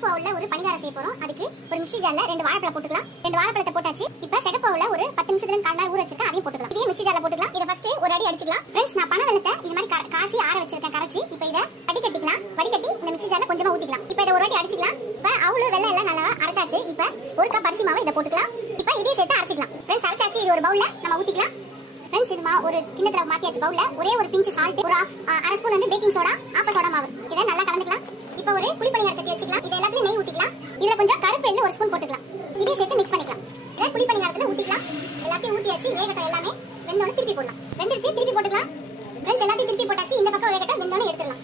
சிகப்பு உள்ள ஒரு பணிகாரம் செய்ய போறோம். அதுக்கு ஒரு மிக்ஸி ஜார்ல 2 வாழைப்பழம் போட்டுக்கலாம். 2 வாழைப்பழத்தை போட்டாச்சு. இப்போ சிகப்பு உள்ள ஒரு 10 நிமிஷத்துல 1/4 மணி நேரம் ஊற வச்சிருக்கேன். அதையும் போட்டுக்கலாம். இதே மிக்ஸி ஜார்ல போட்டுக்கலாம். இத ஃபர்ஸ்ட் ஒரு அடி அடிச்சுக்கலாம். फ्रेंड्स நான் பனை வெல்லத்தை இந்த மாதிரி காசி ஆற வச்சிருக்கேன் கரைச்சி. இப்போ இத வடிகட்டிக்கலாம். வடிகட்டி இந்த மிக்ஸி ஜார்ல கொஞ்சமா ஊத்திக்கலாம். இப்போ இத ஒரு வாட்டி அடிச்சுக்கலாம். இப்போ அவுளு வெல்லம் எல்லாம் நல்லா அரைச்சாச்சு. இப்போ 1 கப் அரிசி மாவை இத போட்டுக்கலாம். இப்போ இதே சேர்த்து அரைச்சிக்கலாம். फ्रेंड्स அரைச்சாச்சு. இது ஒரு பவுல்ல நம்ம ஊத்திக்கலாம். फ्रेंड्स இது ஒரு கிண்ணத்துல மாத்தியாச்சு பவுல்ல. ஒரே ஒரு பிஞ்ச் சால்ட், ஒரு அரை ஸ்பூன் வந்து பேக்கிங் சோடா, ஆப்ப சோடா மாவு. இத நல்லா கலந்துக்கலாம். இப்போ ஒரு குழிப்பணியார சட்டி வச்சுக்கலாம். இது எல்லாத்துலயும் நெய் ஊத்திக்கலாம். இதுல கொஞ்சம் கருப்பு எள்ளு ஒரு ஸ்பூன் போட்டுக்கலாம். இதே சேர்த்து மிக்ஸ் பண்ணிக்கலாம். இத குழிப்பணியாரத்துல ஊத்திக்கலாம். எல்லாத்தையும் ஊத்தியாச்சு. வேகட்டும் எல்லாமே. வெந்தோன திருப்பி போடலாம். வெந்திருச்சு திருப்பி போட்டுக்கலாம். फ्रेंड्स எல்லாத்தையும் திருப்பி போட்டாச்சு. இந்த பக்கம் வேகட்டும் வெந்தோன எடுத்துடலாம்.